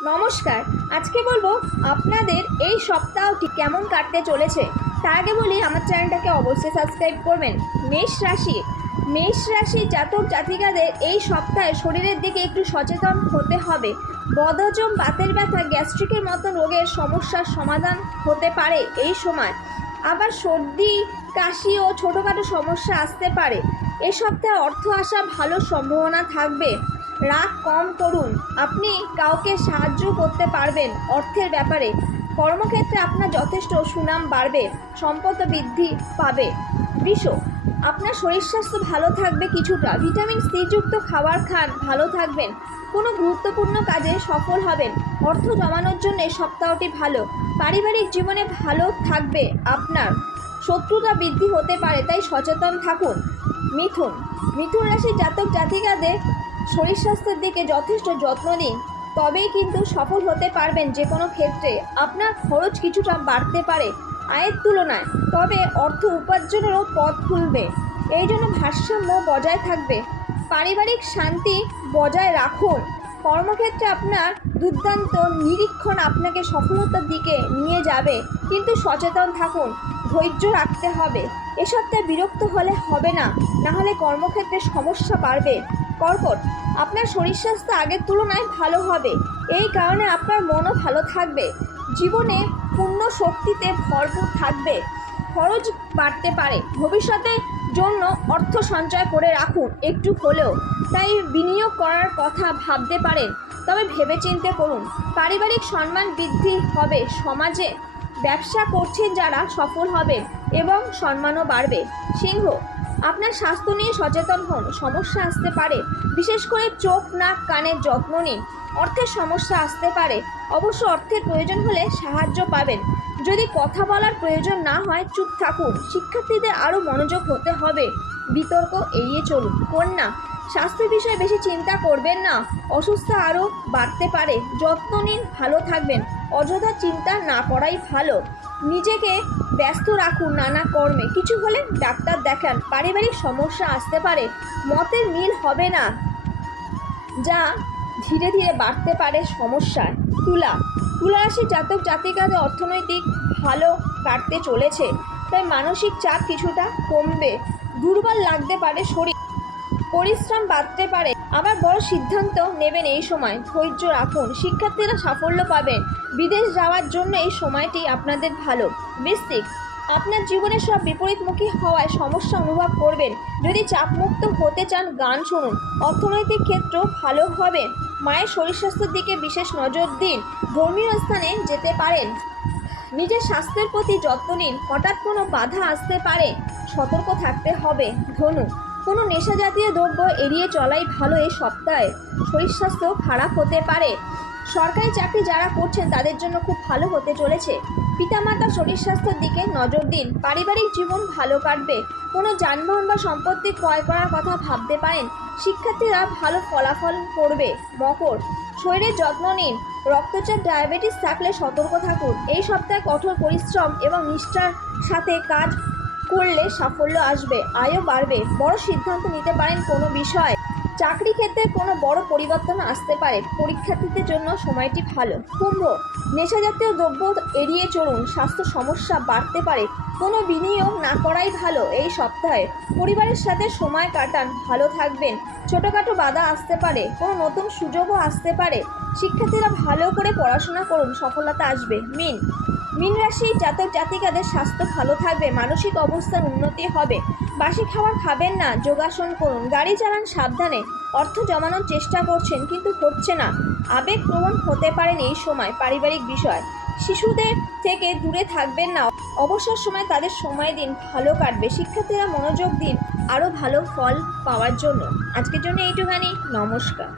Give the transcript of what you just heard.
নমস্কার। আজকে বলবো আপনাদের এই সপ্তাহটি কেমন কাটতে চলেছে। তার আগে বলি আমার চ্যানেলটাকে অবশ্যই সাবস্ক্রাইব করবেন। মেষ রাশি জাতক জাতিকাদের এই সপ্তাহে শরীরের দিকে একটু সচেতন হতে হবে। বদহজম, বাতের ব্যথা, গ্যাস্ট্রিকের মতো রোগের সমস্যার সমাধান হতে পারে এই সময়। আবার সর্দি, কাশি ও ছোটোখাটো সমস্যা আসতে পারে। এ সপ্তাহে অর্থ আসার ভালো সম্ভাবনা থাকবে। রাগ কম করুন, আপনি কাউকে সাহায্য করতে পারবেন অর্থের ব্যাপারে। কর্মক্ষেত্রে আপনার যথেষ্ট সুনাম বাড়বে, সম্পদ বৃদ্ধি পাবে। বৃষ, আপনার শরীর স্বাস্থ্য ভালো থাকবে কিছুটা। ভিটামিন সি যুক্ত খাবার খান, ভালো থাকবেন। কোনো গুরুত্বপূর্ণ কাজে সফল হবেন। অর্থ জমানোর জন্য এই সপ্তাহটি ভালো। পারিবারিক জীবনে ভালো থাকবে আপনার। শত্রুতা বৃদ্ধি হতে পারে, তাই সচেতন থাকুন। মিথুন রাশির জাতক জাতিকাদের শরীর স্বাস্থ্যের দিকে যথেষ্ট যত্ন দিন, তবেই কিন্তু সফল হতে পারবেন যে কোনো ক্ষেত্রে। আপনার খরচ কিছুটা বাড়তে পারে আয়ের তুলনায়, তবে অর্থ উপার্জনেরও পথ খুলবে। এই জন্য ভারসাম্য বজায় থাকবে। পারিবারিক শান্তি বজায় রাখুন। কর্মক্ষেত্রে আপনার দুর্দান্ত নিরীক্ষণ আপনাকে সফলতার দিকে নিয়ে যাবে, কিন্তু সচেতন থাকুন, ধৈর্য রাখতে হবে। এ সপ্তাহে বিরক্ত হলে হবে না, নাহলে কর্মক্ষেত্রে সমস্যা বাড়বে। কর্কট, আপনার শরীর স্বাস্থ্য আগের তুলনায় ভালো হবে, এই কারণে আপনার মনও ভালো থাকবে। জীবনে পূর্ণ শক্তিতে ভরপুর থাকবে। খরচ বাড়তে পারে, ভবিষ্যতের জন্য অর্থ সঞ্চয় করে রাখুন একটু হলেও। তাই বিনিয়োগ করার কথা ভাবতে পারেন, তবে ভেবেচিন্তে করুন। পারিবারিক সম্মান বৃদ্ধি হবে সমাজে। ব্যবসা করছেন যারা, সফল হবেন এবং সম্মানও বাড়বে। সিংহ, আপনার স্বাস্থ্য নিয়ে সচেতন হন, সমস্যা আসতে পারে। বিশেষ করে চোখ, নাক, কানের যত্ন নিন। অর্থের সমস্যা আসতে পারে, অবশ্য অর্থের প্রয়োজন হলে সাহায্য পাবেন। যদি কথা বলার প্রয়োজন না হয় চুপ থাকুন। শিক্ষার্থীদের আরও মনোযোগ হতে হবে, বিতর্ক এড়িয়ে চলুন। কন্যা, স্বাস্থ্য বিষয়ে বেশি চিন্তা করবেন না, অসুস্থ আরও বাড়তে পারে, যত্ন নিন, ভালো থাকবেন। অযথা চিন্তা না করাই ভালো। নিজেকে ব্যস্ত রাখুন নানা কর্মে, কিছু হলে ডাক্তার দেখান। পারিবারিক সমস্যা আসতে পারে, মতের মিল হবে না, যা ধীরে ধীরে বাড়তে পারে সমস্যায়। তুলা রাশির জাতক জাতিকাদের অর্থনৈতিক ভালো কাটতে চলেছে, তাই মানসিক চাপ কিছুটা কমবে। দুর্বল লাগতে পারে শরীর, পরিশ্রম বাড়তে পারে, আবার বড় সিদ্ধান্ত নেবেন এই সময়। ধৈর্য রাখুন, শিক্ষার্থীরা সাফল্য পাবেন। বিদেশ যাওয়ার জন্য এই সময়টি আপনাদের ভালো। বৃশ্চিক, আপনার জীবনে সব বিপরীতমুখী হওয়ায় সমস্যা অনুভব করবেন। যদি চাপমুক্ত হতে চান গান শুনুন। অর্থনৈতিক ক্ষেত্র ভালো হবে। মায়ের শরীর স্বাস্থ্যের দিকে বিশেষ নজর দিন। ধর্মীয় স্থানে যেতে পারেন। নিজের স্বাস্থ্যের প্রতি যত্ন নিন, হঠাৎ কোনো বাধা আসতে পারে, সতর্ক থাকতে হবে। ধনু, কোনো নেশা জাতীয় দ্রব্য এড়িয়ে চলাই ভালো এই সপ্তাহে। শরীর স্বাস্থ্য খারাপ হতে পারে। সরকারি চাকরি যারা করছেন তাদের জন্য খুব ভালো হতে চলেছে। পিতামাতার শরীর স্বাস্থ্যের দিকে নজর দিন। পারিবারিক জীবন ভালো কাটবে। কোনো যানবাহন বা সম্পত্তি ক্রয় করার কথা ভাবতে পারেন। শিক্ষার্থীরা ভালো ফলাফল করবে। মকর, শরীরের যত্ন নিন। রক্তচাপ, ডায়াবেটিস থাকলে সতর্ক থাকুন। এই সপ্তাহে কঠোর পরিশ্রম এবং নিষ্ঠার সাথে কাজ করলে সাফল্য আসবে, আয়ও বাড়বে। বড় সিদ্ধান্ত নিতে পারেন কোনো বিষয়। চাকরি ক্ষেত্রে কোনো বড় পরিবর্তন আসতে পারে। পরীক্ষার্থীদের জন্য সময়টি ভালো। কুম্ভ, নেশাজাতীয় দ্রব্য এড়িয়ে চলুন, স্বাস্থ্য সমস্যা বাড়তে পারে। কোনো বিনিয়োগ না করাই ভালো এই সপ্তাহে। পরিবারের সাথে সময় কাটান, ভালো থাকবেন। ছোটোখাটো বাধা আসতে পারে, কোনো নতুন সুযোগও আসতে পারে। শিক্ষার্থীরা ভালো করে পড়াশোনা করুন, সফলতা আসবে। মীন রাশির জাতক জাতিকাদের স্বাস্থ্য ভালো থাকবে, মানসিক অবস্থার উন্নতি হবে। বাসি খাবার খাবেন না, যোগাসন করুন। গাড়ি চালান সাবধানে। অর্থ জমানোর চেষ্টা করছেন কিন্তু হচ্ছে না, আবেগপ্রবণ হতে পারেন এই সময়। পারিবারিক বিষয়, শিশুদের থেকে দূরে থাকবেন না, অবসর সময় তাদের সময় দিন, ভালো কাটবে। শিক্ষার্থীরা মনোযোগ দিন আরও ভালো ফল পাওয়ার জন্য। আজকের জন্য এইটুখানি, নমস্কার।